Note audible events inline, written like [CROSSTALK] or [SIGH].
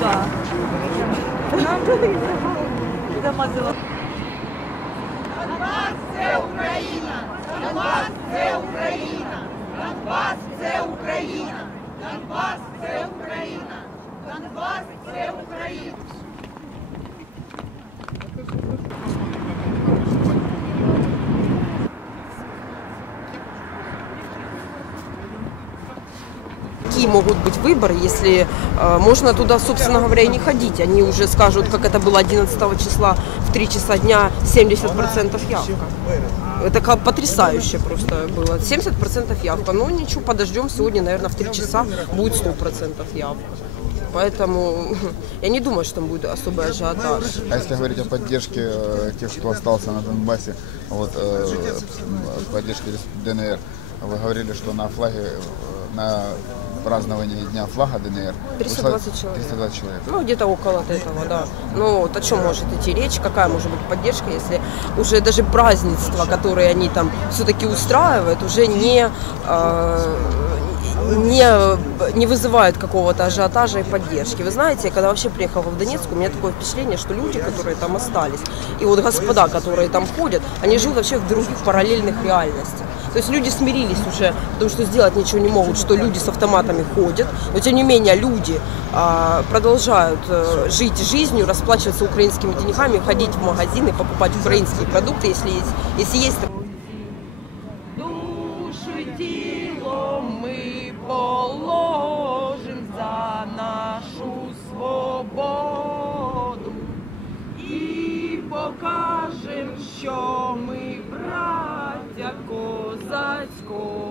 судьба. Замазала. Донбас це Україна! Донбас це Україна! Донбас це Україна! Донбас Какие могут быть выборы, если э, можно туда, собственно говоря, и не ходить? Они уже скажут, как это было 11 числа в 3 часа дня, 70% явка. Это как потрясающе просто было. 70% явка. Ну ничего, подождем. Сегодня, наверное, в 3 часа будет 100% явка. Поэтому [LAUGHS] я не думаю, что там будет особый ажиотаж. А если говорить о поддержке э, тех, кто остался на Донбассе, вот, э, поддержке ДНР, вы говорили, что на флаге, э, на праздновании Дня флага ДНР 320 вышло человек. 320 человек. Ну, где-то около этого, да. Ну, вот о чем может идти речь, какая может быть поддержка, если уже даже празднества, которые они там все-таки устраивают, уже не, э, не, не вызывают какого-то ажиотажа и поддержки. Вы знаете, когда вообще приехала в Донецк, у меня такое впечатление, что люди, которые там остались, и вот господа, которые там ходят, они живут вообще в других параллельных реальностях. То есть люди смирились уже, потому что сделать ничего не могут, что люди с автоматами ходят, но тем не менее люди а, продолжают э, жить жизнью, расплачиваться украинскими деньгами, ходить в магазины, покупать украинские продукты, если есть, если есть Душу покажем, що ми браття козацького